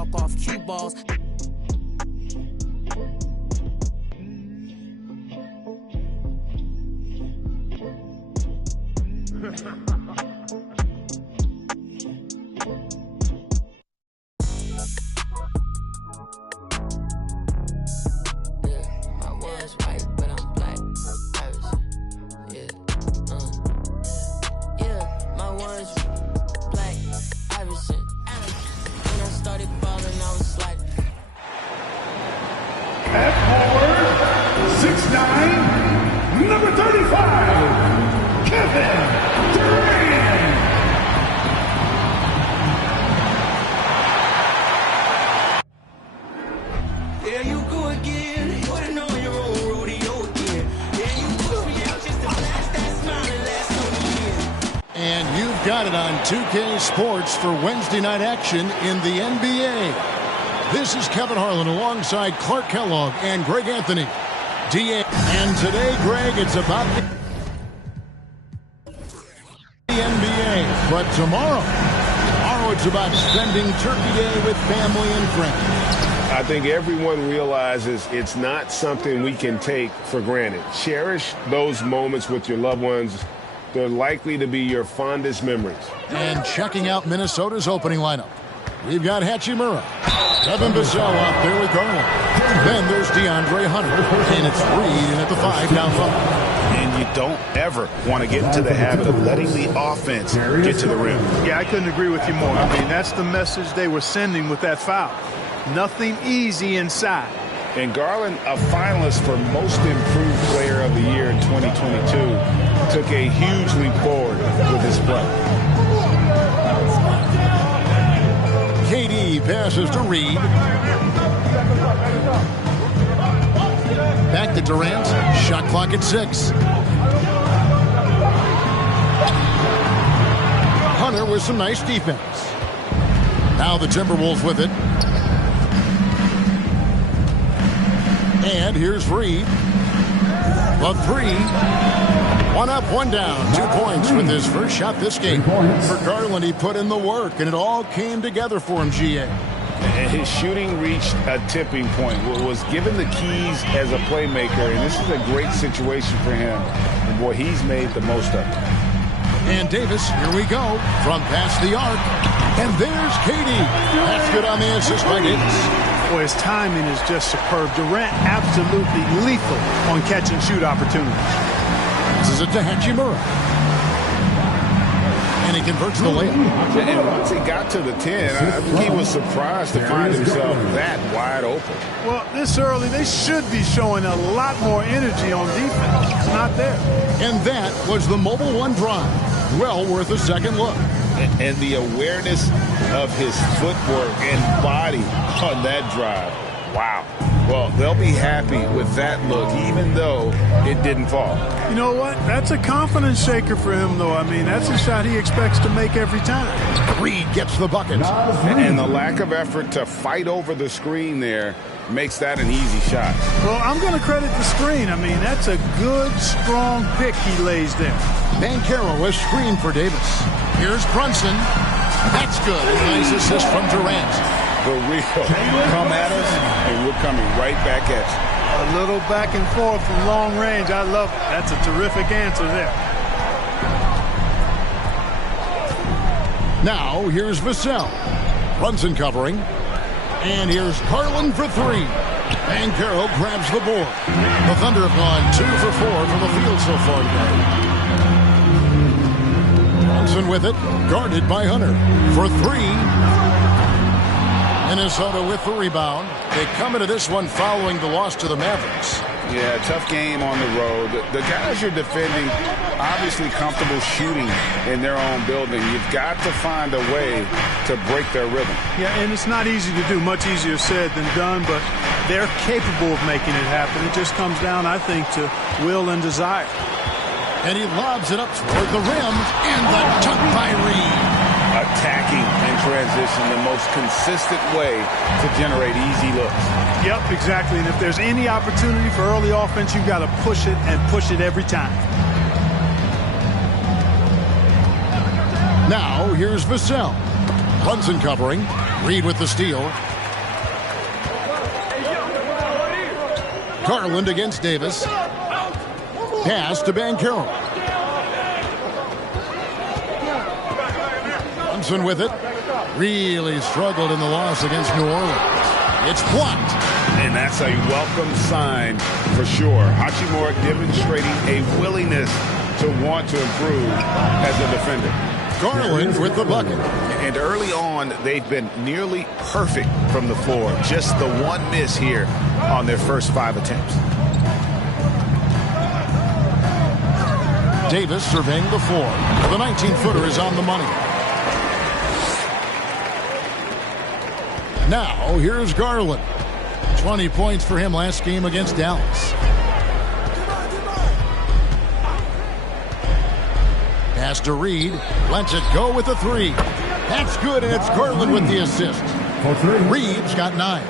chalk off cue balls. At forward, 6'9", number 35, Kevin Durant. There you go again, putting on your own rodeo again. There you push me out just to blast that smile and last on years. And you've got it on 2K Sports for Wednesday night action in the NBA. This is Kevin Harlan alongside Clark Kellogg and Greg Anthony. And today, Greg, it's about the NBA. But tomorrow it's about spending Turkey Day with family and friends. I think everyone realizes it's not something we can take for granted. Cherish those moments with your loved ones. They're likely to be your fondest memories. And checking out Minnesota's opening lineup, we've got Hachimura, Kevin Vassell out there with Garland. Then there's DeAndre Hunter, and it's Reed in at the 5 down low. And you don't ever want to get into the habit of letting the offense get to the rim. Yeah, I couldn't agree with you more. I mean, that's the message they were sending with that foul. Nothing easy inside. And Garland, a finalist for Most Improved Player of the Year in 2022, took a huge leap forward with his play. KD passes to Reed. Back to Durant. Shot clock at 6. Hunter with some nice defense. Now the Timberwolves with it. And here's Reed. The 3. 1 up, 1 down. 2 points with his first shot this game. For Garland, he put in the work, and it all came together for him, GA. And his shooting reached a tipping point. Was given the keys as a playmaker, and this is a great situation for him. And boy, he's made the most of it. And Davis, here we go, from past the arc. And there's KD. That's good on the assist by Davis. Boy, his timing is just superb. Durant absolutely lethal on catch and shoot opportunities. This is it to Hachimura. And he converts the layup. And once he got to the 10, I think he was surprised to find himself that wide open. Well, this early, they should be showing a lot more energy on defense. It's not there. And that was the Mobile One drive. Well worth a second look. And the awareness of his footwork and body on that drive. Wow. Well, they'll be happy with that look, even though it didn't fall. You know what? That's a confidence shaker for him, though. I mean, that's a shot he expects to make every time. Reed gets the bucket. And the lack of effort to fight over the screen there makes that an easy shot. Well, I'm going to credit the screen. I mean, that's a good, strong pick he lays there. Banchero was screened for Davis. Here's Brunson. That's good. Nice assist from Durant. For real. Come at us, and we're coming right back at you. A little back and forth from long range. I love it. That's a terrific answer there. Now, here's Vassell. Brunson covering. And here's Garland for 3. Banchero grabs the board. The Thunder have gone 2 for 4 from the field so far today. Brunson with it, guarded by Hunter for 3. Minnesota with the rebound. They come into this one following the loss to the Mavericks. Yeah, tough game on the road. The guys you're defending obviously comfortable shooting in their own building. You've got to find a way to break their rhythm. Yeah, and it's not easy to do. Much easier said than done, but they're capable of making it happen. It just comes down, I think, to will and desire. And he lobs it up toward the rim, and the dunk by Reed. Attacking in transition, the most consistent way to generate easy looks. Yep, exactly. And if there's any opportunity for early offense, you've got to push it and push it every time. Now, here's Vassell. Brunson covering. Reed with the steal. Garland against Davis. Pass to Banchero. Thompson with it. Really struggled in the loss against New Orleans. It's blocked. And that's a welcome sign for sure. Hachimura demonstrating a willingness to want to improve as a defender. Garland with the bucket. And early on, they've been nearly perfect from the floor. Just the one miss here on their first 5 attempts. Davis surveying the floor. The 19-footer is on the money. Now, here's Garland. 20 points for him last game against Dallas. Pass to Reed. Lets it go with the 3. That's good, and it's Garland with the assist. Reed's got 9.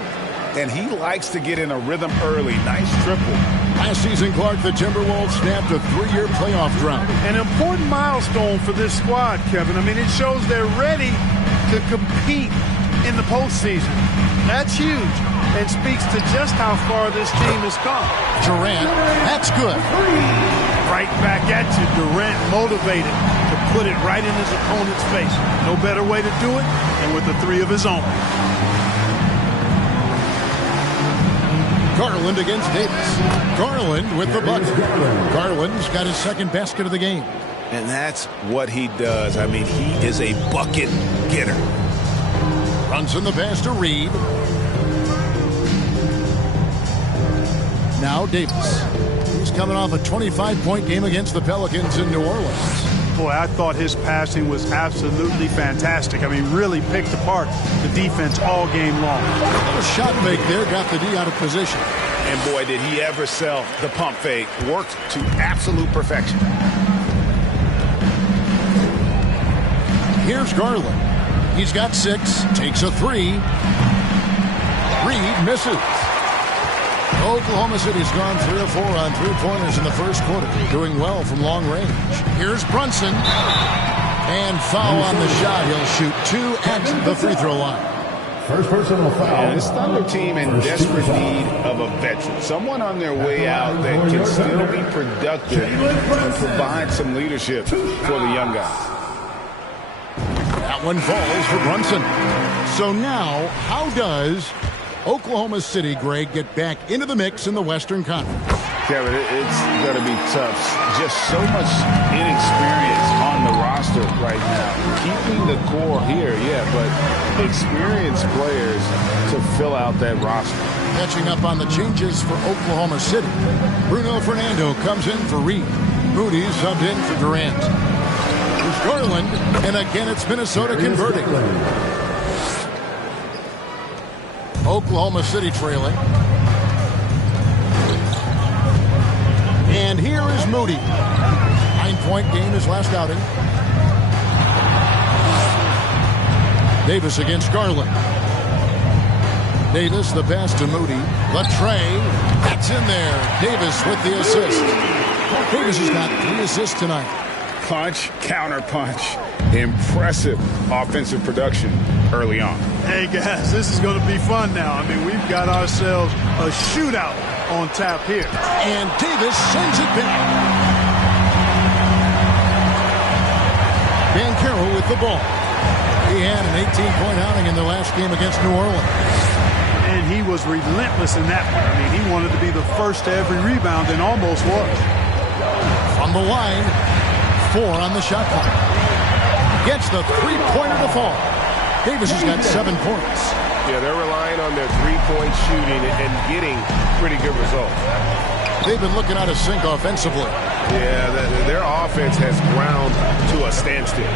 And he likes to get in a rhythm early. Nice triple. Last season, Clark, the Timberwolves snapped a 3-year playoff drought. An important milestone for this squad, Kevin. I mean, it shows they're ready to compete in the postseason. That's huge and speaks to just how far this team has come. Durant, that's good. Right back at you. Durant motivated to put it right in his opponent's face. No better way to do it than with the 3 of his own. Garland against Davis. Garland with the bucket. Garland's got his second basket of the game. And that's what he does. I mean, he is a bucket getter. Runs in the pass to Reed. Now Davis. He's coming off a 25-point game against the Pelicans in New Orleans. Boy, I thought his passing was absolutely fantastic. I mean, really picked apart the defense all game long. A little shot fake there got the D out of position. And boy, did he ever sell the pump fake. Worked to absolute perfection. Here's Garland. He's got 6. Takes a 3. Reed misses. Oklahoma City's gone 3 of 4 on 3-pointers in the first quarter. Doing well from long range. Here's Brunson. And foul on the shot. He'll shoot 2 at the free throw line. First personal foul. And this Thunder team in desperate need of a veteran. Someone on their way out that can still be productive and provide some leadership for the young guys. That one falls for Brunson. So now, how does Oklahoma City, Greg, get back into the mix in the Western Conference? Kevin, it's going to be tough. Just so much inexperience on the roster right now. Keeping the core here, yeah, but experienced players to fill out that roster. Catching up on the changes for Oklahoma City. Bruno Fernando comes in for Reed. Moody subbed in for Durant. There's Garland, and again it's Minnesota converting. Oklahoma City trailing. And here is Moody. 9-point game his last outing. Davis against Garland. Davis, the pass to Moody. Latray, that's in there. Davis with the assist. Davis has got 3 assists tonight. Punch, counter punch. Impressive offensive production early on. Hey, guys, this is going to be fun now. I mean, we've got ourselves a shootout on tap here. And Davis sends it back. Banchero with the ball. He had an 18-point outing in the last game against New Orleans. And he was relentless in that one. I mean, he wanted to be the first to every rebound and almost was. From the line, 4 on the shot clock. Gets the 3-pointer to fall. Davis has got 7 points. Yeah, they're relying on their 3-point shooting and getting pretty good results. They've been looking out of sync offensively. Yeah, their offense has ground to a standstill.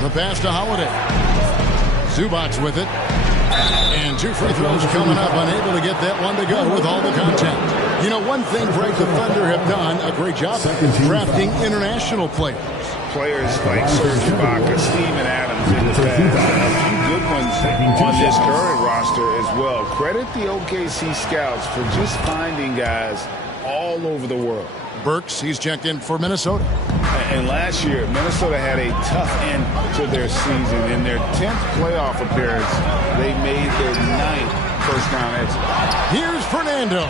The pass to Holiday. Zubac's with it. And 2 free throws coming up. Unable to get that one to go with all the content. You know, one thing, Greg, the Thunder have done a great job of drafting international players. Players like Serge Ibaka, Steven Adams in the past. A few good ones on this current roster as well. Credit the OKC scouts for just finding guys all over the world. Burks, he's checked in for Minnesota. And last year, Minnesota had a tough end to their season. In their 10th playoff appearance, they made their 9th first down edge. Here's Fernando.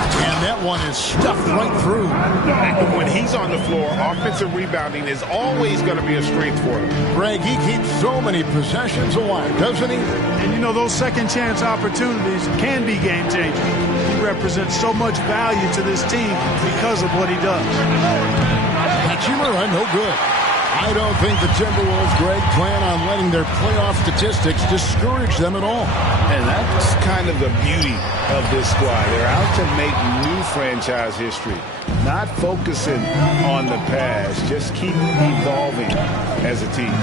And that one is stuffed right through. And when he's on the floor, offensive rebounding is always going to be a strength for him. Greg, he keeps so many possessions alive, doesn't he? And, you know, those second-chance opportunities can be game-changing. He represents so much value to this team because of what he does. Hachimura, no good. I don't think the Timberwolves, Greg, plan on letting their playoff statistics discourage them at all. And that's kind of the beauty of this squad. They're out to make new franchise history, not focusing on the past, just keep evolving as a team.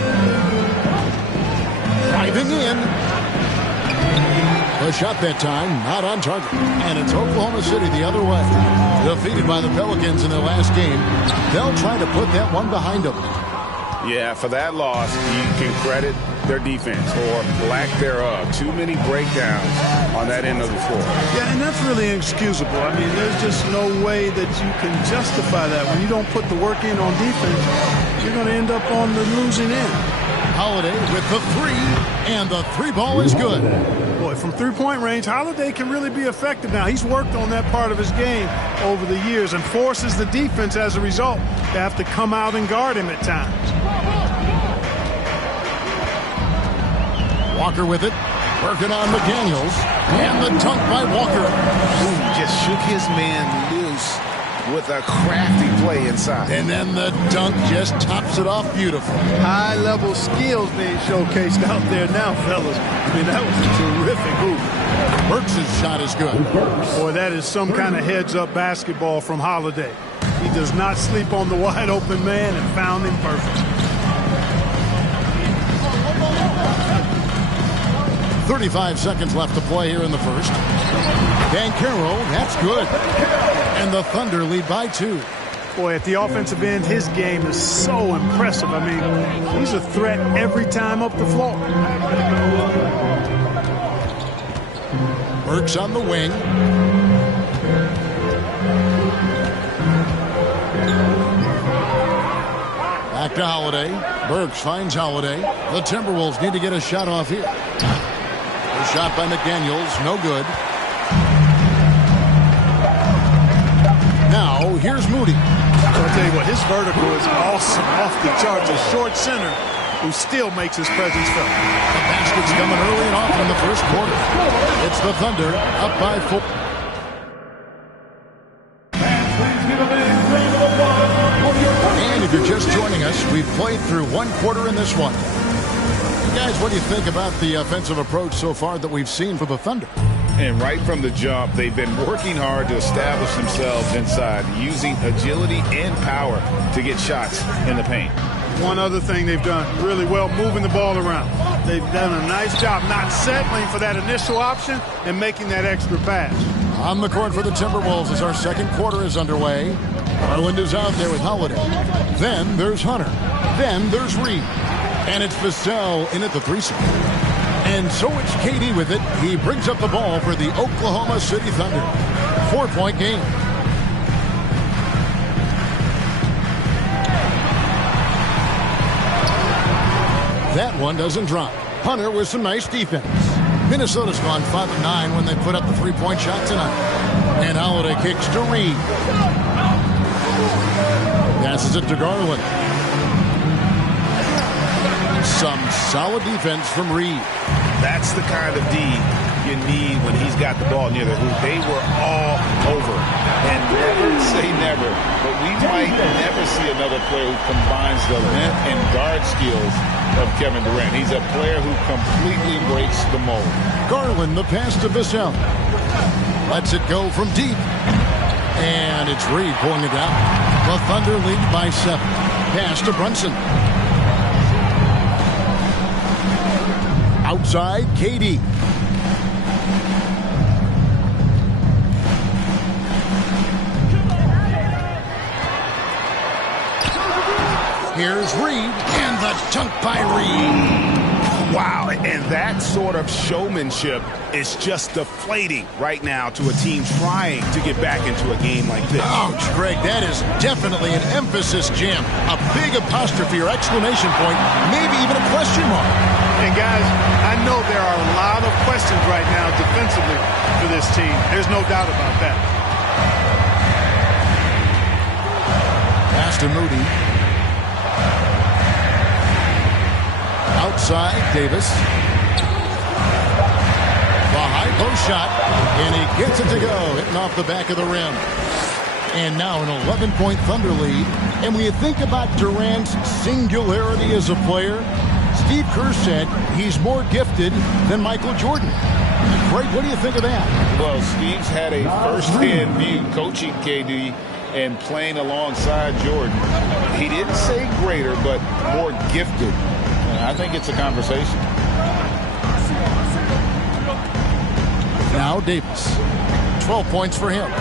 Driving in. The shot that time, not on target. And it's Oklahoma City the other way. Defeated by the Pelicans in their last game. They'll try to put that one behind them. Yeah, for that loss, you can credit their defense or lack thereof. Too many breakdowns on that end of the floor. Yeah, and that's really inexcusable. I mean, there's just no way that you can justify that. When you don't put the work in on defense, you're going to end up on the losing end. Holiday with the three, and the three ball is good. Boy, from three-point range, Holiday can really be effective now. He's worked on that part of his game over the years and forces the defense as a result to have to come out and guard him at times. Walker with it, working on McDaniels, and the dunk by Walker. Ooh, just shook his man loose with a crafty play inside. And then the dunk just tops it off beautiful. High-level skills being showcased out there now, fellas. I mean, that was a terrific hoop. Burks' shot is good. Boy, that is some kind of heads-up basketball from Holiday. He does not sleep on the wide-open man and found him perfect. 35 seconds left to play here in the first. Banchero, that's good. And the Thunder lead by 2. Boy, at the offensive end, his game is so impressive. I mean, he's a threat every time up the floor. Burks on the wing. Back to Holiday. Burks finds Holiday. The Timberwolves need to get a shot off here. A shot by McDaniels, no good. Now, here's Moody. I'll tell you what, his vertical is awesome, off the charts. A short center who still makes his presence felt. The basket's coming early and often in the first quarter. It's the Thunder up by 4. And if you're just joining us, we've played through one quarter in this one. Guys, what do you think about the offensive approach so far that we've seen for the Thunder? And right from the jump, they've been working hard to establish themselves inside, using agility and power to get shots in the paint. One other thing they've done really well, moving the ball around. They've done a nice job not settling for that initial option and making that extra pass. On the court for the Timberwolves as our second quarter is underway. Garland is out there with Holiday. Then there's Hunter. Then there's Reed. And it's Vassell in at the 3 spot. And so it's KD with it. He brings up the ball for the Oklahoma City Thunder. 4-point game. That one doesn't drop. Hunter with some nice defense. Minnesota's gone 5-9 when they put up the 3-point shot tonight. And Holiday kicks to Reed. Passes it to Garland. Some solid defense from Reed. That's the kind of D you need when he's got the ball near the hoop. They were all over. And never say never, but we might never see another player who combines the length and guard skills of Kevin Durant. He's a player who completely breaks the mold. Garland, the pass to Vassell. Lets it go from deep. And it's Reed pulling it down. The Thunder lead by 7. Pass to Brunson. Outside, KD. Here's Reed, and the dunk by Reed. Wow, and that sort of showmanship is just deflating right now to a team trying to get back into a game like this. Ouch, Greg, that is definitely an emphasis jam. A big apostrophe or exclamation point, maybe even a question mark. And guys, I know there are a lot of questions right now defensively for this team. There's no doubt about that. Pass to Moody. Outside, Davis. The high post shot, and he gets it to go, hitting off the back of the rim. And now an 11-point Thunder lead. And when you think about Durant's singularity as a player, Steve Kerr said he's more gifted than Michael Jordan. Craig, what do you think of that? Well, Steve's had a first-hand view coaching KD and playing alongside Jordan. He didn't say greater, but more gifted. And I think it's a conversation. Now Davis. 12 points for him.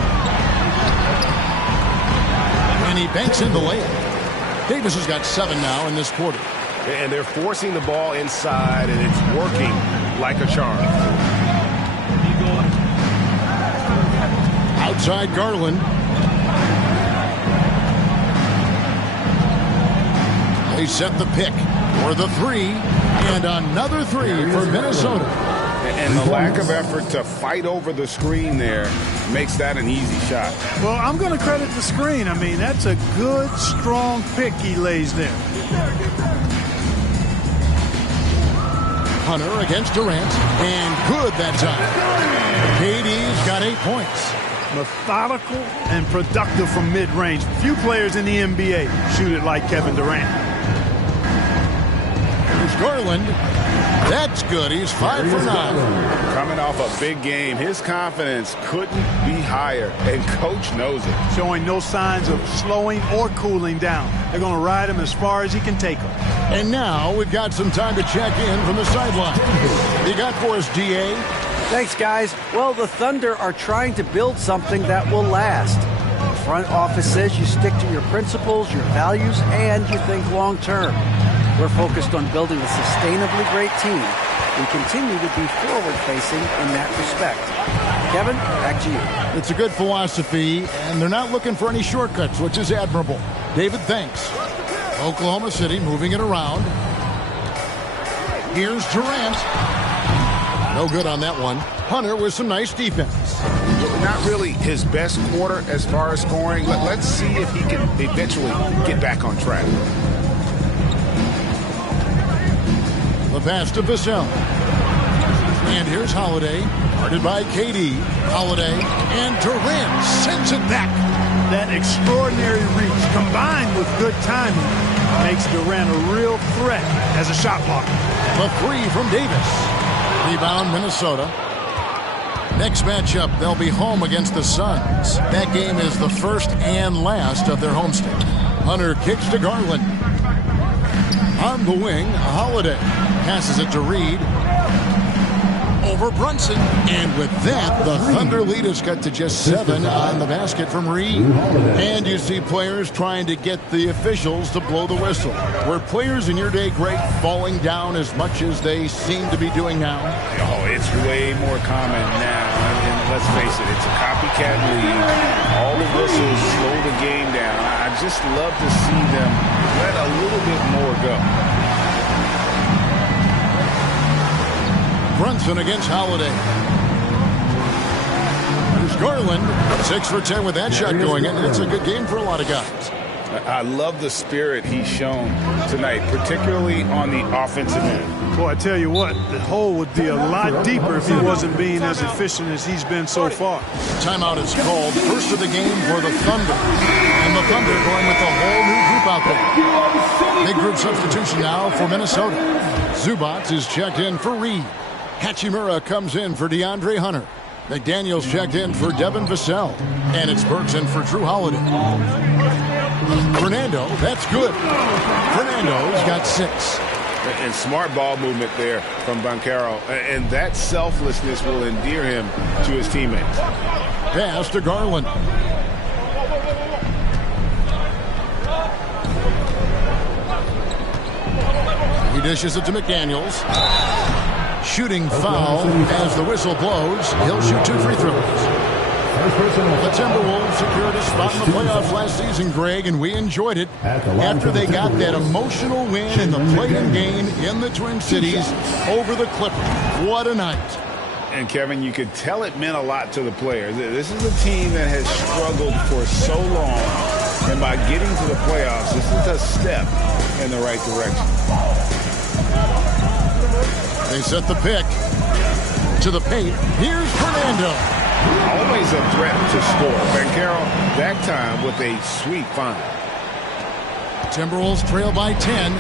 And he banks in the layup. Davis has got 7 now in this quarter. And they're forcing the ball inside, and it's working like a charm. Outside Garland. They set the pick for the 3. And another 3 for Minnesota. And the lack of effort to fight over the screen there makes that an easy shot. Well, I'm going to credit the screen. I mean, that's a good, strong pick he lays there. Hunter against Durant. And good that time. KD's got 8 points. Methodical and productive from mid-range. Few players in the NBA shoot it like Kevin Durant. Here's Garland. That's good. He's 5 for 9. Coming off a big game, his confidence couldn't be higher, and coach knows it. Showing no signs of slowing or cooling down. They're going to ride him as far as he can take him. And now we've got some time to check in from the sideline. You got for us, DA? Thanks, guys. Well, the Thunder are trying to build something that will last. The front office says you stick to your principles, your values, and you think long term. We're focused on building a sustainably great team. We continue to be forward-facing in that respect. Kevin, back to you. It's a good philosophy, and they're not looking for any shortcuts, which is admirable. David, thanks. Oklahoma City moving it around. Here's Durant. No good on that one. Hunter with some nice defense. Not really his best quarter as far as scoring. Let's see if he can eventually get back on track. The pass to Vassell. And here's Holiday. Guarded by KD. Holiday. And Durant sends it back. That extraordinary reach combined with good timing makes Durant a real threat as a shot blocker. The 3 from Davis. Rebound Minnesota. Next matchup, they'll be home against the Suns. That game is the first and last of their homestand. Hunter kicks to Garland. On the wing, Holiday. Passes it to Reed. Over Brunson. And with that, the Thunder lead is cut to just 7 on the basket from Reed. And you see players trying to get the officials to blow the whistle. Were players in your day, Greg, falling down as much as they seem to be doing now? Oh, it's way more common now. And let's face it, it's a copycat league. All the whistles slow the game down. I just love to see them let a little bit more go. Brunson against Holiday. Here's Garland. 6 for 10 with that shot going in. It's a good game for a lot of guys. I love the spirit he's shown tonight, particularly on the offensive end. Boy, I tell you what, the hole would be a lot deeper if he wasn't being as efficient as he's been so far. Timeout is called. First of the game for the Thunder. And the Thunder going with a whole new group out there. Big group substitution now for Minnesota. Zubac is checked in for Reed. Hachimura comes in for DeAndre Hunter. McDaniels checked in for Devin Vassell. And it's Burks in for Drew Holiday. Fernando, that's good. Fernando's got 6. And smart ball movement there from Banchero. And that selflessness will endear him to his teammates. Pass to Garland. He dishes it to McDaniels. Shooting foul as the whistle blows. He'll shoot 2 free throws. The Timberwolves secured a spot in the playoffs last season, Greg, and we enjoyed it after they got that emotional win in the play-in game in the Twin Cities over the Clippers. What a night. And, Kevin, you could tell it meant a lot to the players. This is a team that has struggled for so long, and by getting to the playoffs, this is a step in the right direction. They set the pick to the paint. Here's Fernando. Always a threat to score. Banchero, that time with a sweet find. Timberwolves trail by 10.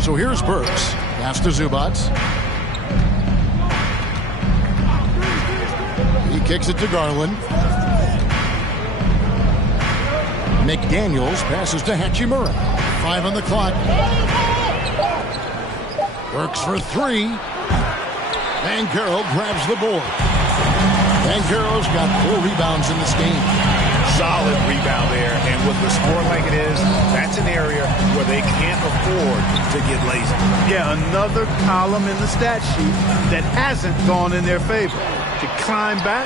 So here's Burks. Pass to Zubac. He kicks it to Garland. McDaniels passes to Hachimura. 5 on the clock. Burks for 3. Banchero grabs the board. Banchero's got 4 rebounds in this game. Solid rebound there, and with the score like it is, that's an area where they can't afford to get lazy. Yeah, another column in the stat sheet that hasn't gone in their favor. To climb back,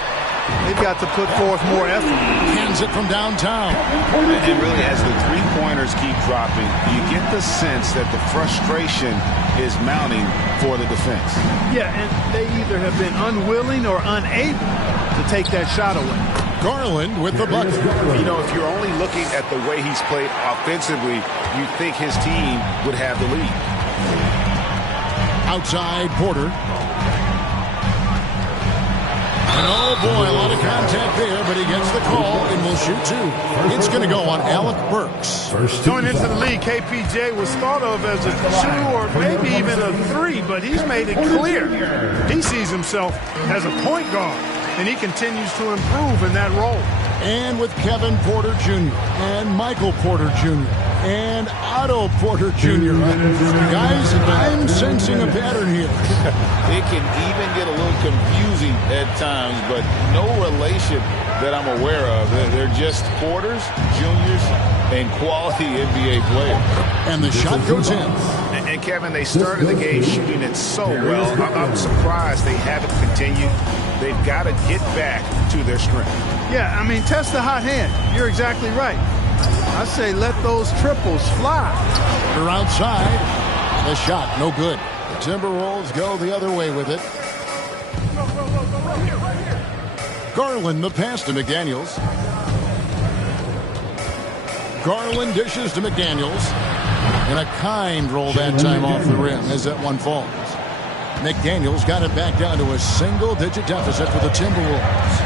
they've got to put forth more effort. Hands it from downtown. And really, as the three-pointers keep dropping, you get the sense that the frustration is mounting for the defense. Yeah, and they either have been unwilling or unable to take that shot away. Garland with the bucket. You know, if you're only looking at the way he's played offensively, you think his team would have the lead. Outside Porter. And oh boy, a lot of contact there, but he gets the call and will shoot 2. It's going to go on Alec Burks. Going into the league, KPJ was thought of as a 2 or maybe even a 3, but he's made it clear he sees himself as a point guard, and he continues to improve in that role. And with Kevin Porter Jr. and Michael Porter Jr. and Otto Porter Jr. Guys, I'm sensing a pattern here. It can even get a little confusing at times, but no relation that I'm aware of. They're just Porters, juniors, and quality NBA players. And the shot goes in. And Kevin, they started the game shooting it so well. I'm surprised they haven't continued. They've got to get back to their strength. Yeah, I mean, test the hot hand. You're exactly right. I say let those triples fly. They're outside. The shot, no good. The Timberwolves go the other way with it. Garland the pass to McDaniels. Garland dishes to McDaniels. And a kind roll that time off the rim as that one falls. McDaniels got it back down to a single-digit deficit for the Timberwolves.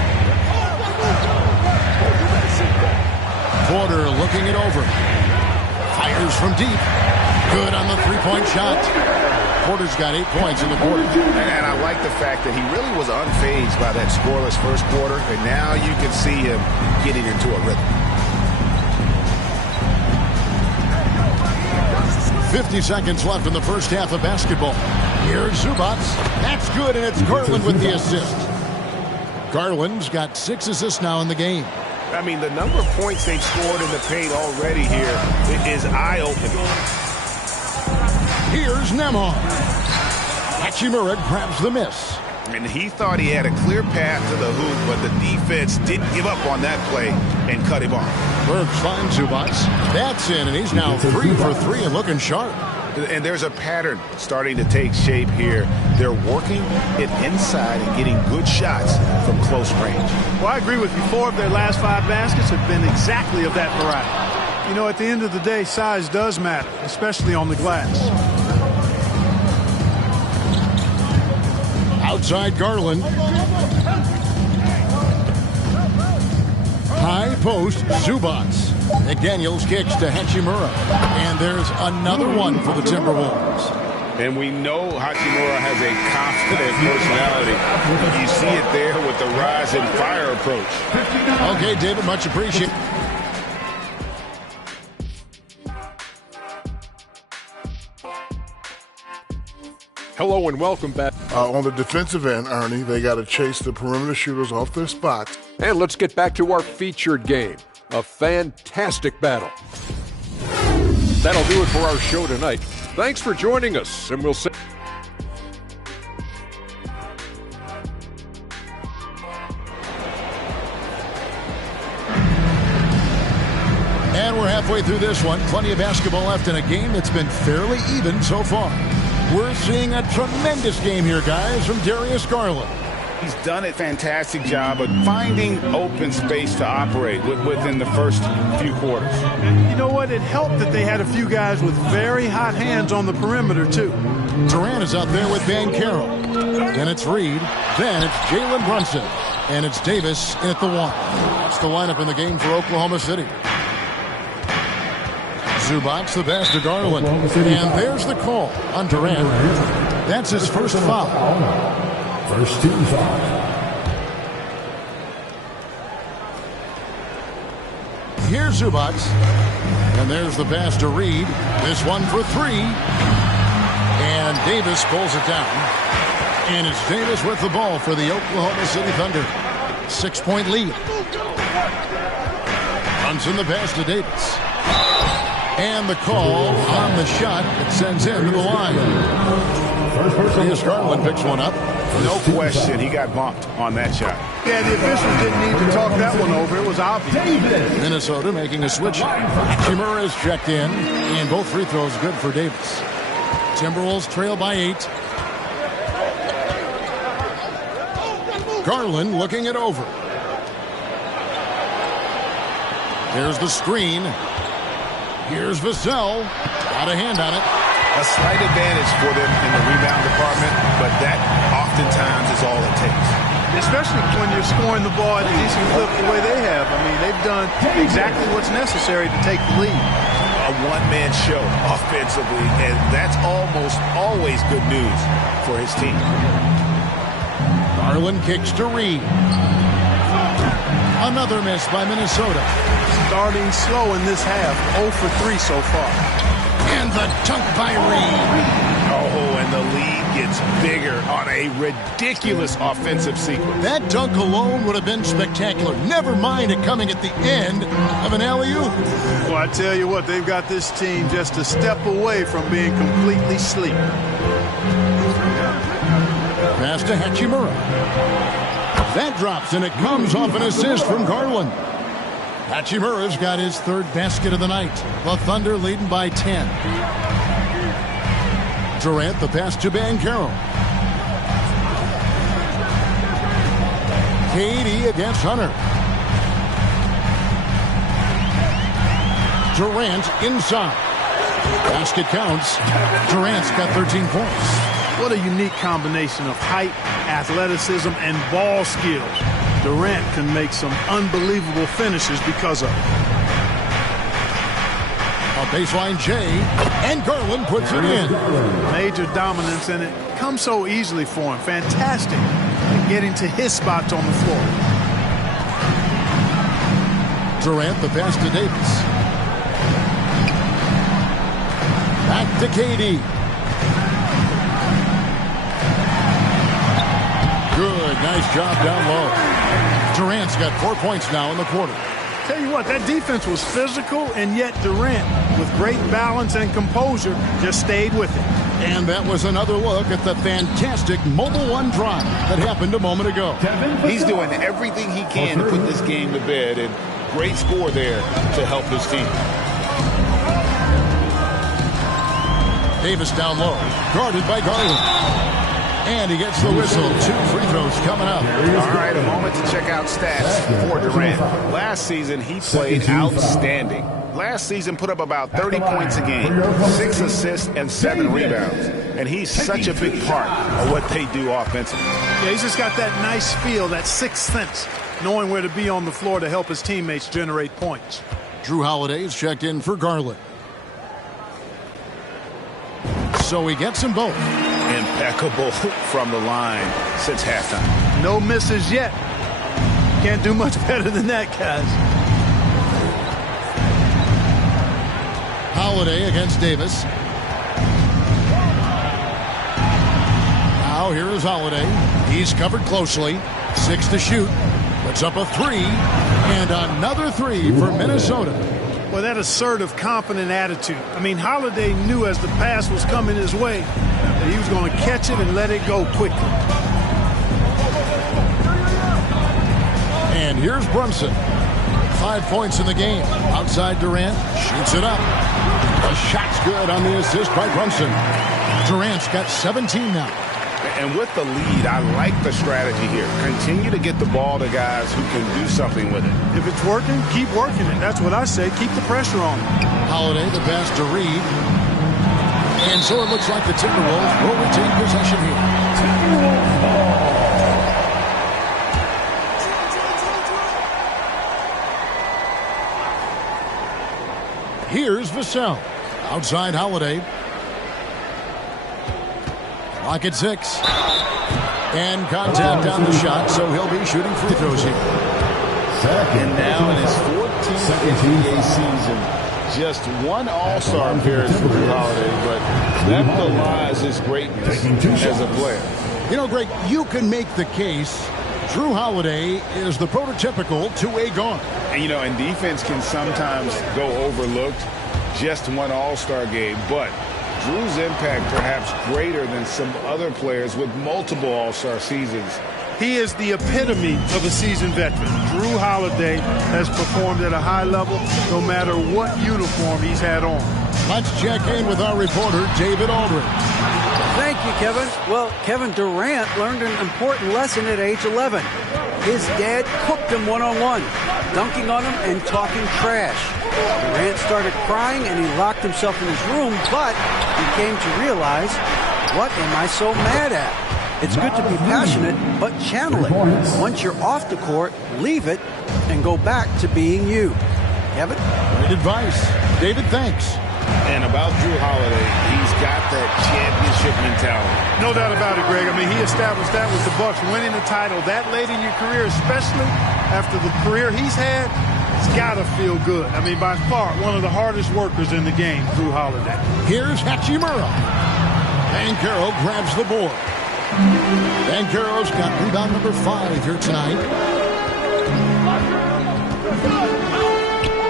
Porter looking it over. Fires from deep. Good on the three-point shot. Porter's got 8 points in the quarter. And I like the fact that he really was unfazed by that scoreless first quarter, and now you can see him getting into a rhythm. 50 seconds left in the first half of basketball. Here's Zubac. That's good, and it's Garland with the assist. Garland's got 6 assists now in the game. I mean, the number of points they've scored in the paint already here is eye-opening. Here's Nemhard. Hachimura grabs the miss. And he thought he had a clear path to the hoop, but the defense didn't give up on that play and cut him off. Burks finds Zubac. That's in, and he's now 3 for 3 and looking sharp. And there's a pattern starting to take shape here. They're working it inside and getting good shots from close range. Well, I agree with you. 4 of their last 5 baskets have been exactly of that variety. You know, at the end of the day, size does matter, especially on the glass. Outside Garland. High post, Zubac. McDaniels kicks to Hachimura. And there's another one for the Timberwolves. And we know Hachimura has a confident personality. You see it there with the rise and fire approach. Okay, David, much appreciated. Hello and welcome back. On the defensive end, Ernie, they got to chase the perimeter shooters off their spots. And let's get back to our featured game. A fantastic battle. That'll do it for our show tonight. Thanks for joining us, and we'll see. halfway through this one. Plenty of basketball left in a game that's been fairly even so far. We're seeing a tremendous game here, guys, from Darius Garland. He's done a fantastic job of finding open space to operate within the first few quarters. You know what? It helped that they had a few guys with very hot hands on the perimeter, too. Durant is out there with Banchero. Then it's Reed. Then it's Jalen Brunson. And it's Davis in at the 1. That's the lineup in the game for Oklahoma City. Zubac, the pass to Garland. And there's the call on Durant. That's his first foul. First team foul. Here's Zubac. And there's the pass to Reed. This one for 3. And Davis pulls it down. And it's Davis with the ball for the Oklahoma City Thunder. 6-point lead. Brunson the pass to Davis. And the call on the shot that sends him to the line. Darius Garland picks one up. No question, he got bumped on that shot. Yeah, the officials didn't need to talk that one over. It was obvious. Minnesota making a switch. Hachimura is checked in, and both free throws good for Davis. Timberwolves trail by 8. Garland looking it over. There's the screen. Here's Vassell. Got a hand on it. A slight advantage for them in the rebound department, but that oftentimes is all it takes. Especially when you're scoring the ball at a decent clip the way they have. I mean, they've done exactly what's necessary to take the lead. A one-man show offensively, and that's almost always good news for his team. Garland kicks to Reed. Another miss by Minnesota. Starting slow in this half, 0 for 3 so far. And the dunk by Reed. Oh, and the lead gets bigger on a ridiculous offensive sequence. That dunk alone would have been spectacular. Never mind it coming at the end of an alley-oop. Well, I tell you what, they've got this team just a step away from being completely sleepy. Pass to Hachimura. That drops, and it comes off an assist from Garland. Hachimura's got his 3rd basket of the night. The Thunder leading by 10. Durant, the pass to Banchero. KD against Hunter. Durant inside. Basket counts. Durant's got 13 points. What a unique combination of height, athleticism, and ball skills. Durant can make some unbelievable finishes because of it. A baseline J, and Garland puts it in. Major dominance, and it comes so easily for him. Fantastic at getting to his spots on the floor. Durant, the pass to Davis. Back to KD. Good, nice job down low. Durant's got 4 points now in the quarter. Tell you what, that defense was physical, and yet Durant, with great balance and composure, just stayed with it. And that was another look at the fantastic Mobile One drive that happened a moment ago. He's doing everything he can to put this game to bed, and great score there to help his team. Davis down low, guarded by Garland. And he gets the whistle. 2 free throws coming up. All right, a moment to check out stats for Durant. Last season, he played outstanding. Last season, put up about 30 points a game, 6 assists, and 7 rebounds. And he's such a big part of what they do offensively. Yeah, he's just got that nice feel, that sixth sense, knowing where to be on the floor to help his teammates generate points. Drew Holiday's checked in for Garland. So he gets them both. Impeccable from the line since halftime. No misses yet. Can't do much better than that, guys. Holiday against Davis. Now here is Holiday. He's covered closely. 6 to shoot. Puts up a 3. And another 3 for Minnesota. Well, that assertive, confident attitude. I mean, Holiday knew as the pass was coming his way that he was going to catch it and let it go quickly. And here's Brunson. 5 points in the game. Outside Durant, shoots it up. The shot's good on the assist by Brunson. Durant's got 17 now. And with the lead, I like the strategy here. Continue to get the ball to guys who can do something with it. If it's working, keep working it. That's what I say. Keep the pressure on. Holiday, the pass to Reed. And so it looks like the Timberwolves will retain possession here. Here's Vassell. Outside Holiday. Clock at 6. And contact on the shot, so he'll be shooting free throws here. And now in his 14th NBA season, just one All-Star appearance for Jrue Holiday, but that belies his greatness as a player. You know, Greg, you can make the case Jrue Holiday is the prototypical two-way guard. And, you know, and defense can sometimes go overlooked. Just one All-Star game, but Jrue's impact perhaps greater than some other players with multiple All-Star seasons. He is the epitome of a seasoned veteran. Jrue Holiday has performed at a high level no matter what uniform he's had on. Let's check in with our reporter, David Aldridge. Thank you, Kevin. Well, Kevin Durant learned an important lesson at age 11. His dad cooked him one-on-one, dunking on him and talking trash. Durant started crying and he locked himself in his room, but he came to realize, what am I so mad at? It's good to be passionate, but channel it. Once you're off the court, leave it and go back to being you. Kevin? Great advice. David, thanks. And about Jrue Holiday, he's got that championship mentality. No doubt about it, Greg. I mean, he established that with the Bucks, winning the title that late in your career, especially after the career he's had. It's got to feel good. I mean, by far, one of the hardest workers in the game, Jrue Holiday. Here's Hachimura. Banchero grabs the board. Banchero's got rebound number 5 here tonight.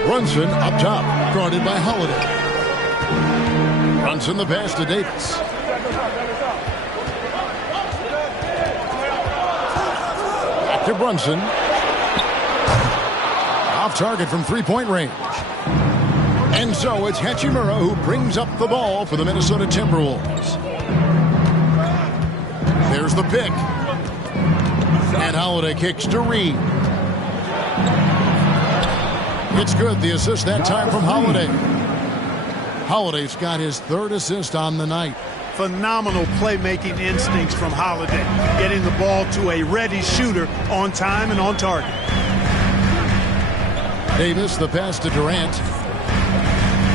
Brunson up top, guarded by Holiday. Brunson the pass to Davis. Back to Brunson. Off target from three-point range. And so it's Hachimura who brings up the ball for the Minnesota Timberwolves. There's the pick. And Holiday kicks to Reed. It's good. The assist that time from Holiday. Holiday's got his 3rd assist on the night. Phenomenal playmaking instincts from Holiday, getting the ball to a ready shooter on time and on target. Davis, the pass to Durant.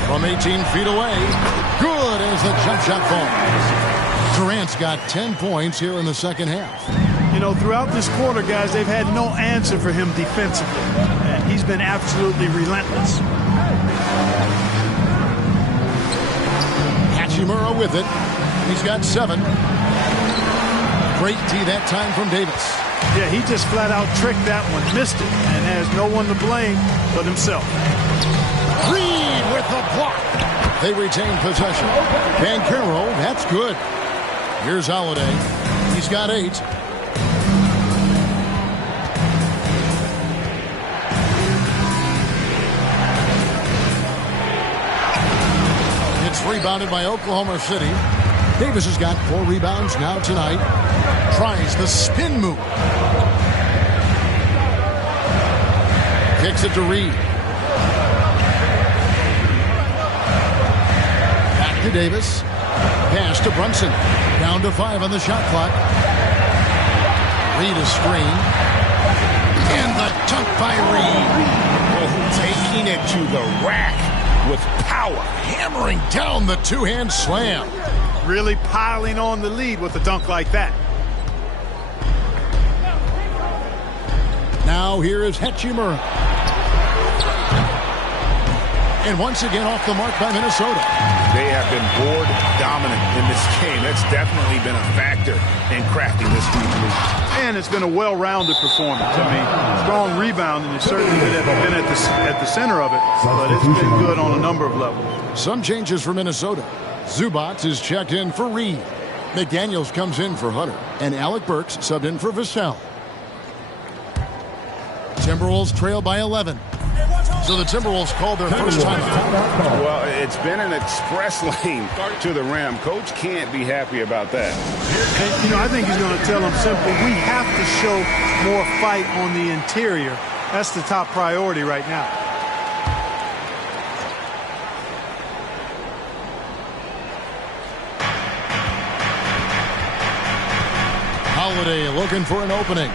From 18 feet away. Good as the jump shot falls. Durant's got 10 points here in the second half. You know, throughout this quarter, guys, they've had no answer for him defensively. And he's been absolutely relentless. Hachimura with it. He's got 7. Great D that time from Davis. Yeah, he just flat out tricked that one, missed it, and has no one to blame but himself. Reed with the block. They retain possession. Banchero, that's good. Here's Holiday. He's got 8. It's rebounded by Oklahoma City. Davis has got 4 rebounds now tonight. Tries the spin move. Kicks it to Reed. Back to Davis. Pass to Brunson. Down to 5 on the shot clock. Reed is screened. And the dunk by Reed. Oh, taking it to the rack with power. Hammering down the two-hand slam. Really piling on the lead with a dunk like that. Now here is Hachimura. And once again off the mark by Minnesota. They have been board dominant in this game. That's definitely been a factor in crafting this deep lead. And it's been a well-rounded performance. I mean, strong rebounding has certainly been at the center of it, but it's been good on a number of levels. Some changes for Minnesota. Zubac is checked in for Reed. McDaniels comes in for Hunter. And Alec Burks subbed in for Vassell. Timberwolves trail by 11. So the Timberwolves called their first timeout. Well, it's been an express lane to the rim. Coach can't be happy about that. And, I think he's going to tell them simply, we have to show more fight on the interior. That's the top priority right now. Holiday looking for an opening.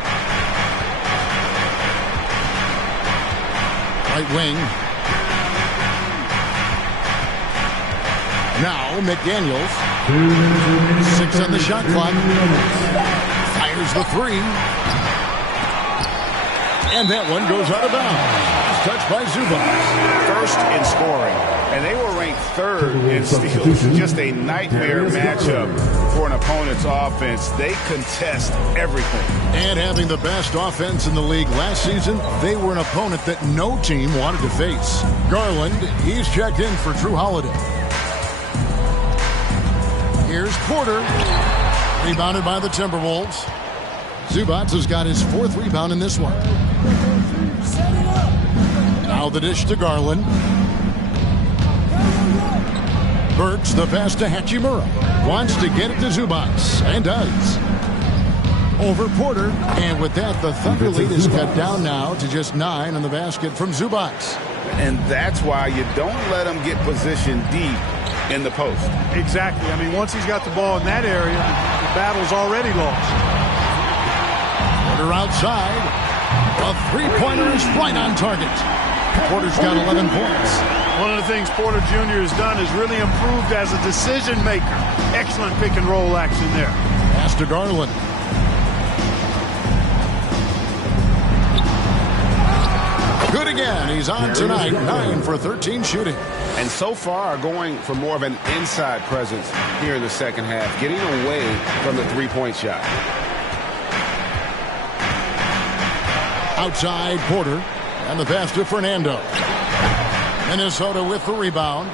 Right wing. Now McDaniels. 6 on the shot clock. Fires the 3. And that one goes out of bounds. Touched by Zubac. First in scoring. And they were ranked 3rd in steals. Just a nightmare matchup for an opponent's offense. They contest everything. And having the best offense in the league last season, they were an opponent that no team wanted to face. Garland, he's checked in for Drew Holiday. Here's Porter. Rebounded by the Timberwolves. Zubac has got his 4th rebound in this one. Now the dish to Garland. Burks the pass to Hachimura. Wants to get it to Zubac. And does. Over Porter. And with that, the Thunder lead is cut down now to just 9 on the basket from Zubac. And that's why you don't let him get positioned deep in the post. Exactly. I mean, once he's got the ball in that area, the battle's already lost. Porter outside. A three-pointer is right on target. Porter's got 11 points. One of the things Porter Jr. has done is really improved as a decision maker. Excellent pick and roll action there. Pass to Garland. Good again. He's on tonight. 9 for 13 shooting. And so far going for more of an inside presence here in the second half, getting away from the three-point shot. Outside Porter. And the pass to Fernando. Minnesota with the rebound.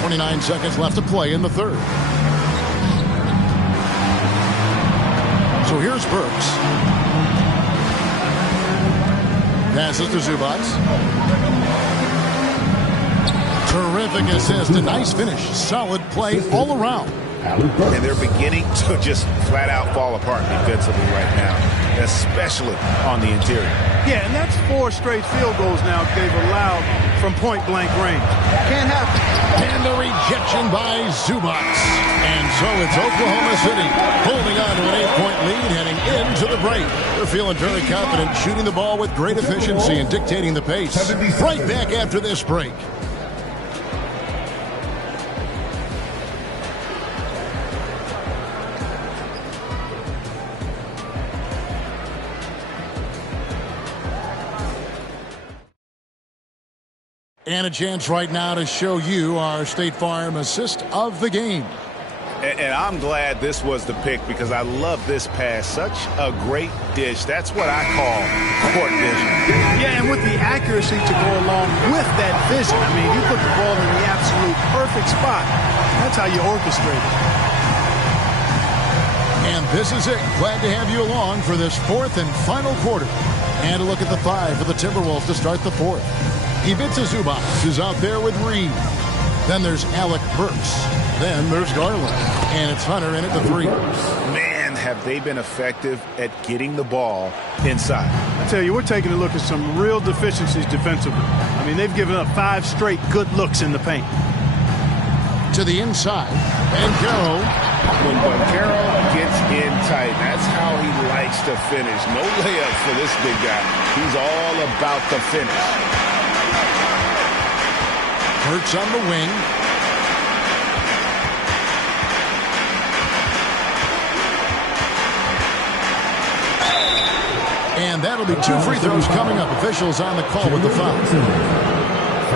29 seconds left to play in the third. So here's Burks. Passes to Zubac. Terrific assist. A nice finish. Solid play all around. And they're beginning to just flat out fall apart defensively right now, especially on the interior. Yeah, and that's 4 straight field goals now they've allowed from point-blank range. Can't happen. And a rejection by Zubac. And so it's Oklahoma City holding on to an 8-point lead heading into the break. They're feeling very confident, shooting the ball with great efficiency and dictating the pace. Right back after this break. And a chance right now to show you our State Farm assist of the game. And I'm glad this was the pick because I love this pass. Such a great dish. That's what I call court vision. Yeah, and with the accuracy to go along with that vision. I mean, you put the ball in the absolute perfect spot. That's how you orchestrate it. And this is it. Glad to have you along for this 4th and final quarter. And a look at the 5 for the Timberwolves to start the 4th. Ivica Zubac is out there with Reed. Then there's Alec Burks. Then there's Garland. And it's Hunter in at the 3. Man, have they been effective at getting the ball inside. I tell you, we're taking a look at some real deficiencies defensively. I mean, they've given up 5 straight good looks in the paint. To the inside. And Carroll. When Banchero gets in tight, that's how he likes to finish. No layup for this big guy. He's all about the finish. Burks on the wing. And that'll be 2 free throws coming up. Officials on the call with the foul.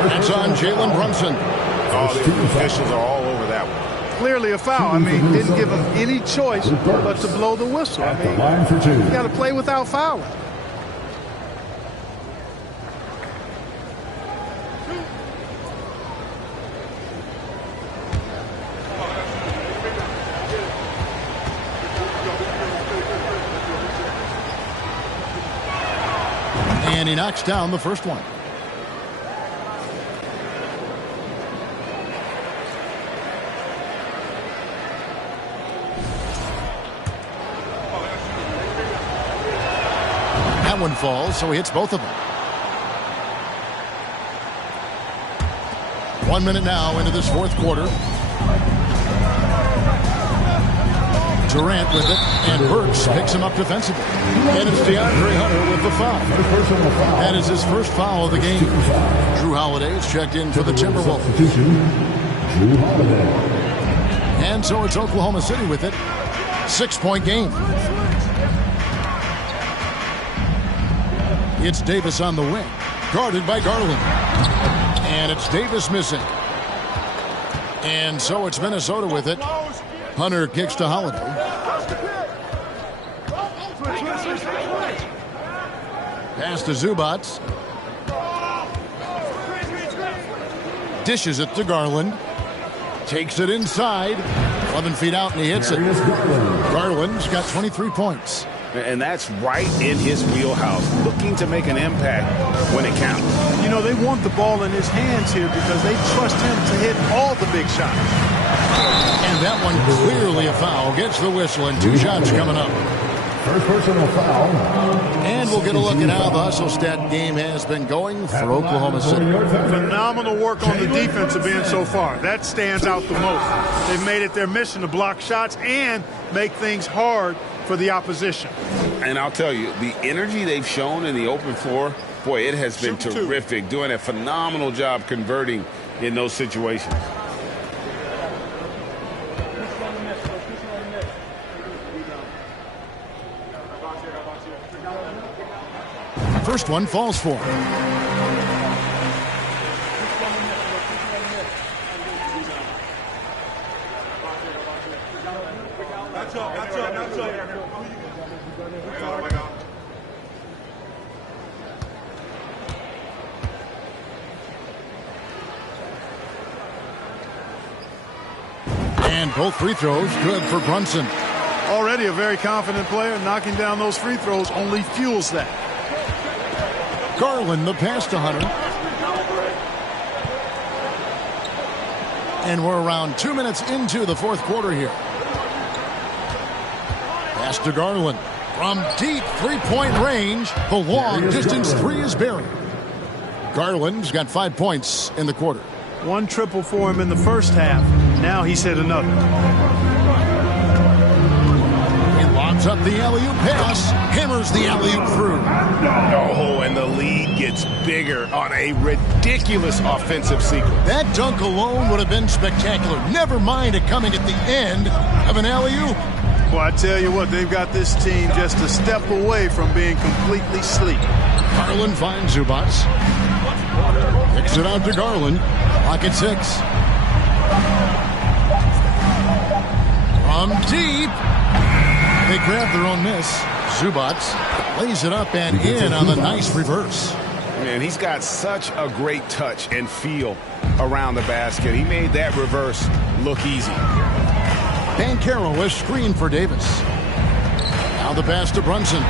That's on Jalen Brunson. Oh, the officials are all over that one. Clearly a foul. I mean, didn't give him any choice but to blow the whistle. I mean, you got to play without fouling. And he knocks down the first one. That one falls, so he hits both of them. 1 minute now into this fourth quarter. Durant with it, and Burks picks him up defensively. And it's DeAndre Hunter with the foul. That is his first foul of the game. Drew Holiday is checked in for the Timberwolves. And so it's Oklahoma City with it. 6-point game. It's Davis on the wing, guarded by Garland. And it's Davis missing. And so it's Minnesota with it. Hunter kicks to Holiday. Pass to Zubats. Dishes it to Garland. Takes it inside. 11 feet out and he hits it. Garland's got 23 points. And that's right in his wheelhouse, looking to make an impact when it counts. You know, they want the ball in his hands here because they trust him to hit all the big shots. And that one clearly a foul. Gets the whistle and 2 shots coming up. First personal foul. And we'll get a look at how the hustle stat game has been going for Oklahoma City. Phenomenal work on the defensive end so far. That stands out the most. They've made it their mission to block shots and make things hard for the opposition. And I'll tell you, the energy they've shown in the open floor, boy, it has been terrific. Doing a phenomenal job converting in those situations. First one falls for him. And both free throws good for Brunson. Already a very confident player. Knocking down those free throws only fuels that. Garland, the pass to Hunter. And we're around 2 minutes into the fourth quarter here. Pass to Garland. From deep three-point range, the long distance three is buried. Garland's got 5 points in the quarter. One triple for him in the first half. Now he's hit another. He lobs up the alley-oop pass. Hammers the alley-oop through. Oh, and the lead gets bigger on a ridiculous offensive sequence. That dunk alone would have been spectacular. Never mind it coming at the end of an alley-oop. Well, I tell you what, they've got this team just a step away from being completely sleep. Garland finds Zubats. Kicks it out to Garland. Clock at 6. From deep. They grab their own miss. Zubats lays it up and in on the nice reverse. Man, he's got such a great touch and feel around the basket. He made that reverse look easy. Banchero is screened for Davis. Now the pass to Brunson.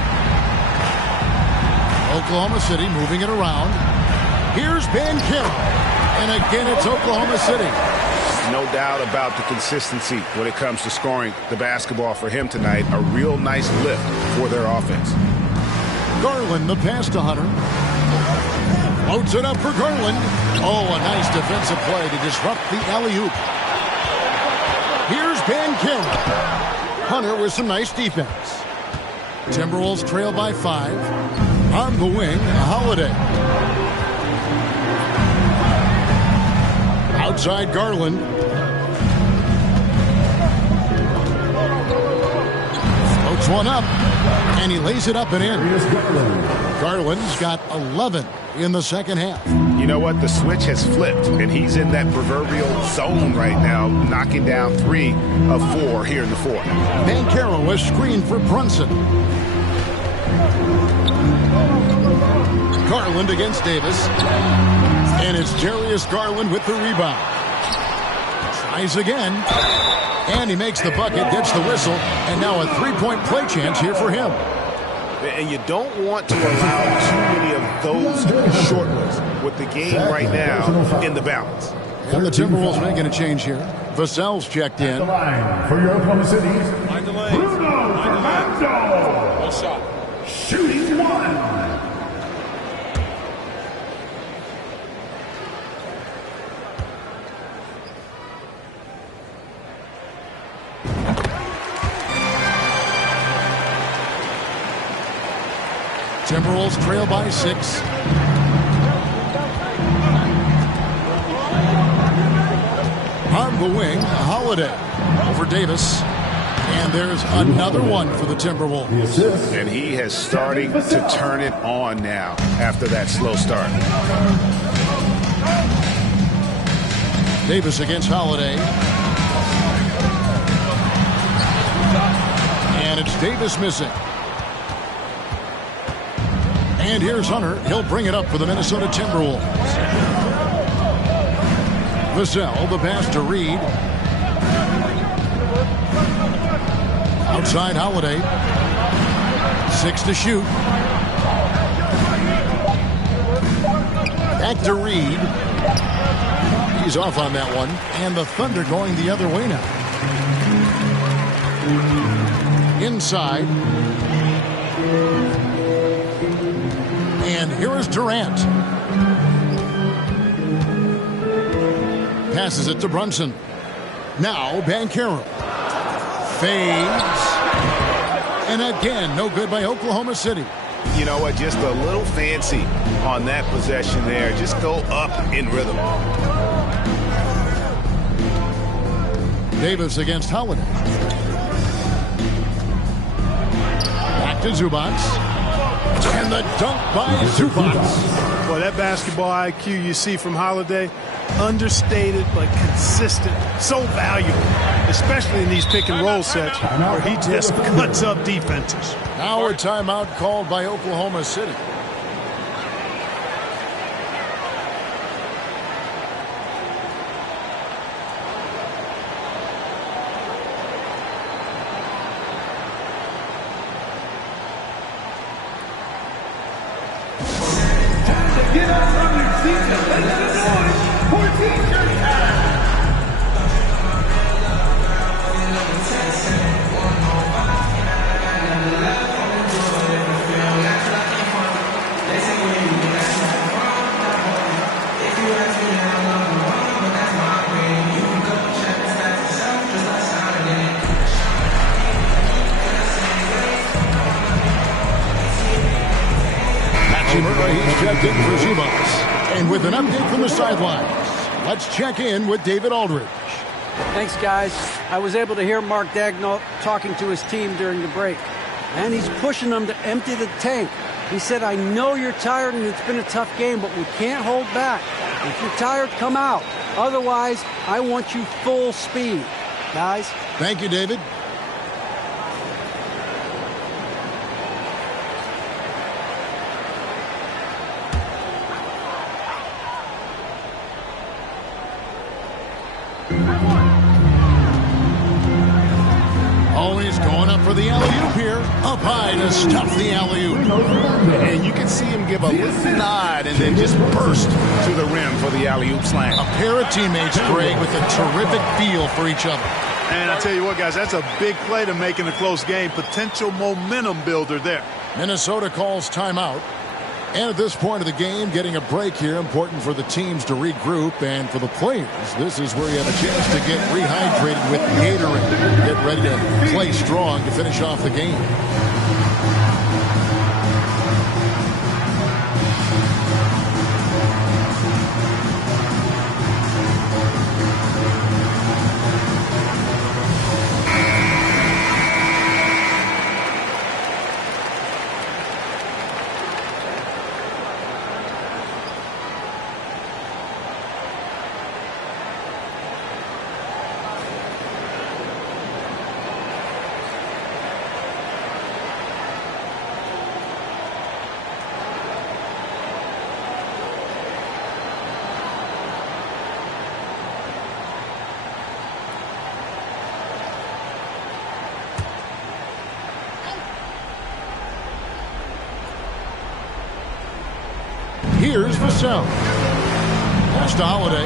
Oklahoma City moving it around. Here's Banchero. And again, it's Oklahoma City. No doubt about the consistency when it comes to scoring the basketball for him tonight. A real nice lift for their offense. Garland, the pass to Hunter. Floats it up for Garland. Oh, a nice defensive play to disrupt the alley-oop. Here's Banchero. Hunter with some nice defense. Timberwolves trail by 5. On the wing, Holiday. Outside Garland. Floats one up. And he lays it up and in. Garland's got 11 in the second half. You know what? The switch has flipped, and he's in that proverbial zone right now, knocking down 3 of 4 here in the fourth. Banchero was screened for Brunson. Garland against Davis. And it's Darius Garland with the rebound. Tries again. And he makes the bucket, gets the whistle, and now a 3-point play chance here for him. And you don't want to allow too many of those short ones with the game right now in the balance. And the Timberwolves making a change here. Vassell's checked in. The line for your Oklahoma City, Bruno Fernando. One shot. Shooting one. Timberwolves trail by 6. On the wing, Holiday over Davis. And there's another one for the Timberwolves. And he has starting to turn it on now after that slow start. Davis against Holiday. And it's Davis missing. And here's Hunter. He'll bring it up for the Minnesota Timberwolves. Vassell, the pass to Reed. Outside Holiday. 6 to shoot. Back to Reed. He's off on that one. And the Thunder going the other way now. Inside. And here is Durant. Passes it to Brunson. Now Banchero. Fades. And again, no good by Oklahoma City. You know what? Just a little fancy on that possession there. Just go up in rhythm. Davis against Holiday. Back to Zubats. And the dunk by Zubats. Boy, that basketball IQ you see from Holiday, understated but consistent, so valuable, especially in these pick and roll sets where he just cuts up defenses. Now a timeout called by Oklahoma City. Get up from your seats and make some noise for Teacher Time. He's checked in for Zubats. And with an update from the sidelines, let's check in with David Aldridge. Thanks, guys. I was able to hear Mark Daigneault talking to his team during the break. And he's pushing them to empty the tank. He said, I know you're tired and it's been a tough game, but we can't hold back. If you're tired, come out. Otherwise, I want you full speed. Guys. Thank you, David. Always going up for the alley-oop here. Up high to stuff the alley-oop. And you can see him give a little nod and then just burst to the rim for the alley-oop slam. A pair of teammates, Greg, with a terrific feel for each other. And I tell you what, guys, that's a big play to make in a close game. Potential momentum builder there. Minnesota calls timeout. And at this point of the game, getting a break here, important for the teams to regroup. And for the players, this is where you have a chance to get rehydrated with Gatorade. Get ready to play strong to finish off the game. Here's Vassell. Pass to Holiday.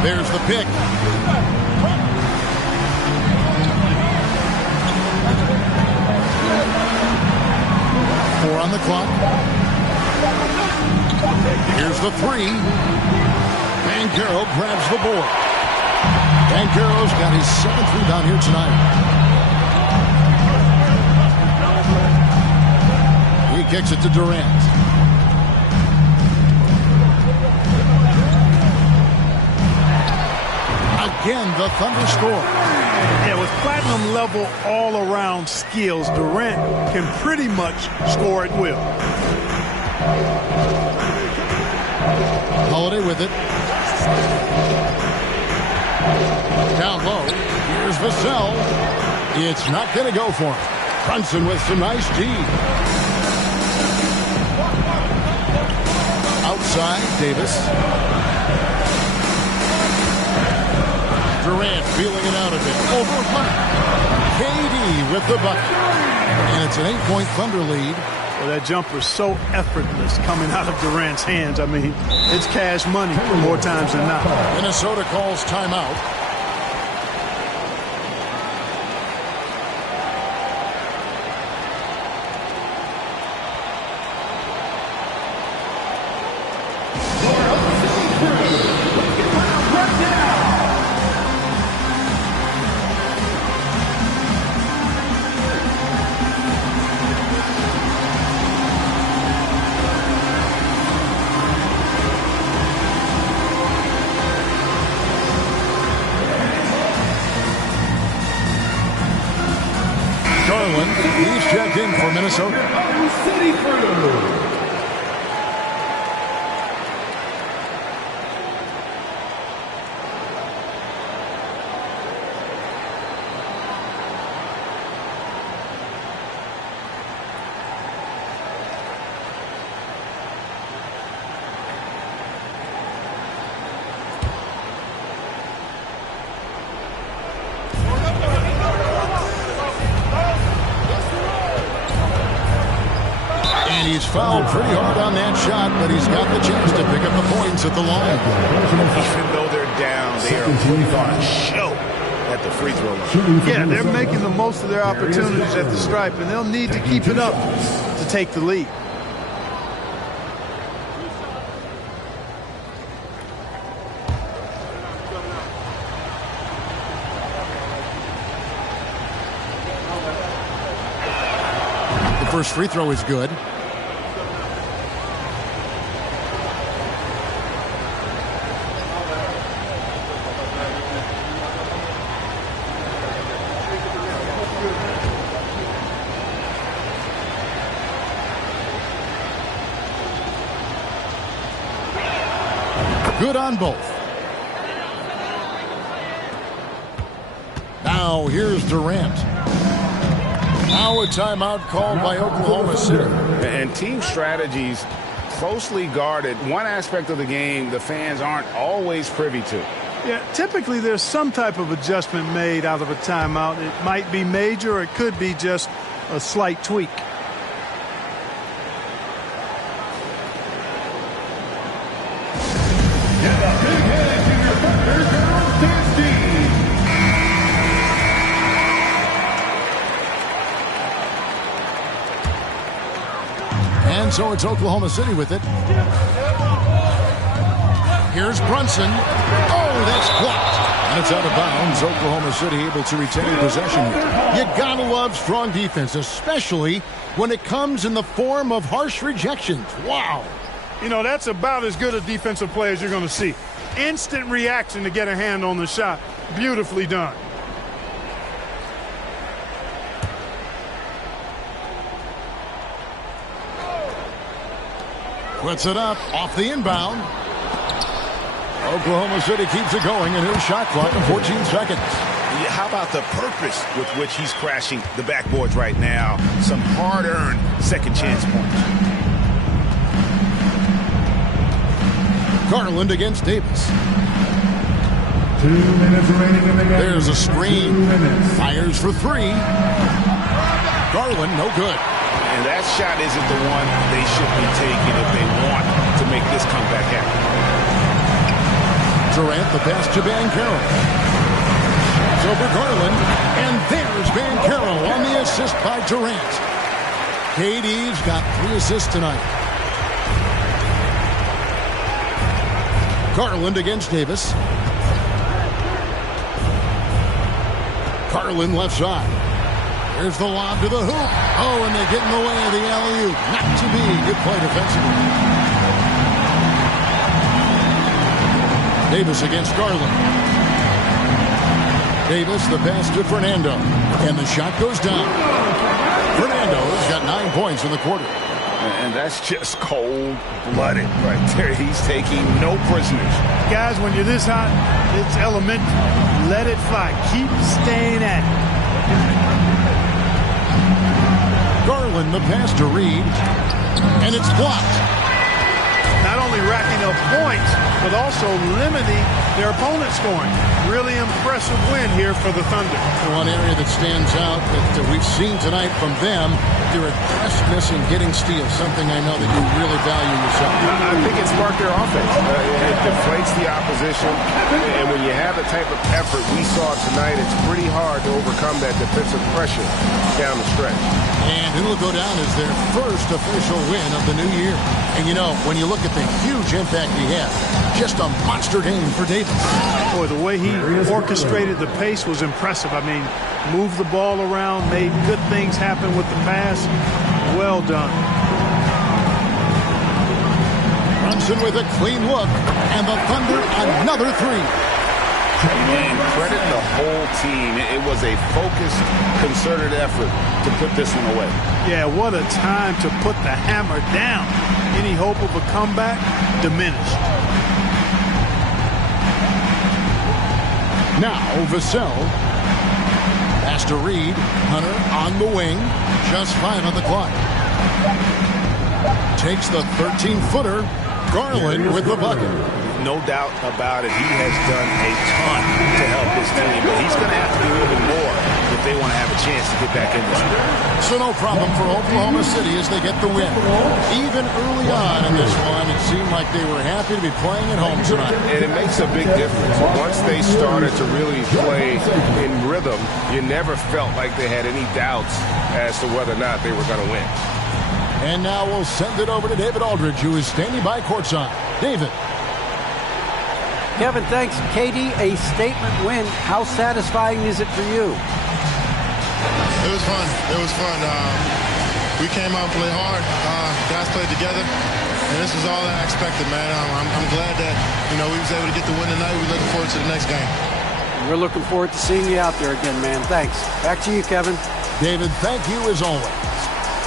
There's the pick. Four on the clock. Here's the three. Banchero grabs the board. Banchero's got his 7th rebound here tonight. He kicks it to Durant. Again, the Thunder score. Yeah, with platinum level all-around skills, Durant can pretty much score at will. Holiday with it. Down low. Here's Vassell. It's not going to go for him. Brunson with some nice D. Outside, Davis. Durant feeling it out a bit. Over Hunt. KD with the bucket. And it's an 8-point Thunder lead. Well, that jumper's so effortless coming out of Durant's hands. I mean, it's cash money more times than not. Minnesota calls timeout. He's checked in for Minnesota. City Crew. He's fouled pretty hard on that shot, but he's got the chance to pick up the points at the line. Even though they're down, they are putting on a show at the free throw line. Yeah, they're making the most of their opportunities at the stripe, and they'll need to keep it up to take the lead. The first free throw is good. Good on both. Now here's Durant. Now a timeout called by Oklahoma City. And team strategies closely guarded. One aspect of the game the fans aren't always privy to. Yeah, typically there's some type of adjustment made out of a timeout. It might be major or it could be just a slight tweak. And so it's Oklahoma City with it. Here's Brunson. Oh, that's blocked. And it's out of bounds. Oklahoma City able to retain possession here. You gotta love strong defense, especially when it comes in the form of harsh rejections. Wow. You know, that's about as good a defensive play as you're going to see. Instant reaction to get a hand on the shot. Beautifully done. Puts it up off the inbound. Oklahoma City keeps it going, and here's shot clock in 14 seconds. Yeah, how about the purpose with which he's crashing the backboards right now? Some hard-earned second chance points. Garland against Davis. 2 minutes remaining in the game. There's a screen. 2 minutes. Fires for three. Garland, no good. And And that shot isn't the one they should be taking if they want to make this comeback happen. Durant, the pass to Banchero. It's over Garland, and there's Banchero on the assist by Durant. KD's got 3 assists tonight. Garland against Davis. Garland left side. There's the lob to the hoop. Oh, and they get in the way of the alley-oop. Not to be. Good play defensively. Davis against Garland. Davis, the pass to Fernando. And the shot goes down. Fernando's got 9 points in the quarter. And that's just cold-blooded right there. He's taking no prisoners. Guys, when you're this hot, it's elementary. Let it fly. Keep staying at it. Garland, the pass to Reed. And it's blocked. Not only racking up points, but also limiting their opponent's scoring. Really impressive win here for the Thunder. One area that stands out that we've seen tonight from them, their aggressiveness in getting steals, something I know that you really value yourself. I think it sparked their offense. It deflates the opposition, and when you have the type of effort we saw tonight, it's pretty hard to overcome that defensive pressure down the stretch. And it'll go down as their first official win of the new year. And you know, when you look at the huge impact he had, just a monster game for Davis. Boy, the way he orchestrated the pace was impressive. I mean, moved the ball around, made good things happen with the pass. Well done. Brunson with a clean look, and the Thunder another 3. And credit the whole team. It was a focused, concerted effort to put this one away. Yeah, what a time to put the hammer down. Any hope of a comeback diminished. Now, Vassell. Pass to Reed. Hunter on the wing. Just 5 on the clock. Takes the 13-footer. Garland with the bucket. No doubt about it. He has done a ton to help his team, but he's going to have to do even more if they want to have a chance to get back in this one. So no problem for Oklahoma City as they get the win. Even early on in this one, it seemed like they were happy to be playing at home tonight. And it makes a big difference. Once they started to really play in rhythm, you never felt like they had any doubts as to whether or not they were going to win. And now we'll send it over to David Aldridge, who is standing by courtside. David. Kevin, thanks. KD, a statement win. How satisfying is it for you? It was fun. It was fun. We came out and played hard. Guys played together, and this is all I expected, man. I'm glad that we was able to get the win tonight. We're looking forward to the next game. We're looking forward to seeing you out there again, man. Thanks. Back to you, Kevin. David, thank you as always.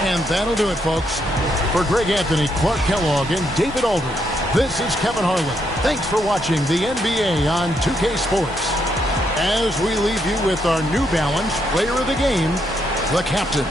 And that'll do it, folks. For Greg Anthony, Clark Kellogg, and David Aldridge, this is Kevin Harlan. Thanks for watching the NBA on 2K Sports. As we leave you with our New Balance Player of the Game, the captain.